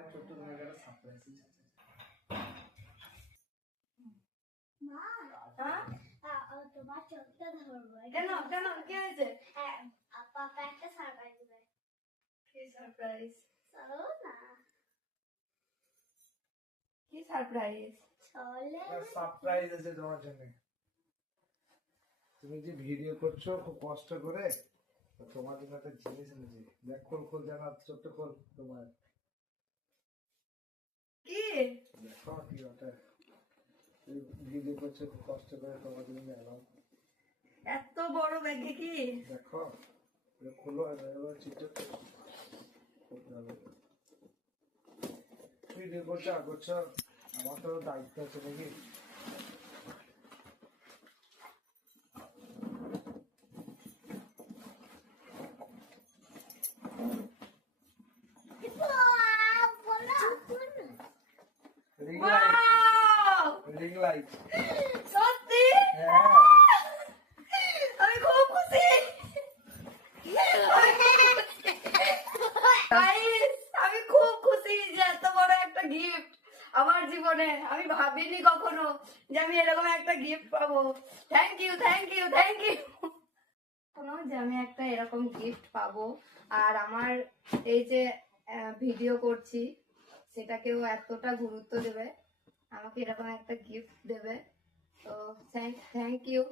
মায়ের ছোট্ট তোমাকে একটা সারপ্রাইজ আছে। মা তোমার চোখটা ধরবো। কেন কেন কি হয়েছে? পাপা একটা সারপ্রাইজ দেবে। কি সারপ্রাইজ? চলো না। কি সারপ্রাইজ? চলে সারপ্রাইজ আছে তোমার জন্য। তুমি যে ভিডিও করছো খুব কষ্ট করে, তো তোমার জন্য একটা জিনিস এনেছি। দেখ, খোল জানা, ছোট্ট খোল তোমার। কি? দেখো কি ওটা, ভিডিও করছো খুব কষ্ট করে, তোমার জন্য এলাম। এত বড় ব্যাগে কি? দেখো এটা খোলো, এবার চিঠি করতে হবে। ভিডিও করছো করছো, আমার তো দায়িত্ব আছে নাকি। Ring light. সত্যি? হ্যাঁ, আমি খুব খুশি। Guys, আমি খুব খুশি যে এত বড় একটা গিফট আমার জীবনে। আমি ভাবিনি কখনো যে আমি এরকম একটা গিফট পাবো। Thank you thank you thank you. যে আমি একটা এরকম গিফট পাবো, আর আমার এই যে ভিডিও করছি সেটাকেও এতটা গুরুত্ব দেবে, আমাকে এরকম একটা গিফট দেবে। তো থ্যাংক ইউ।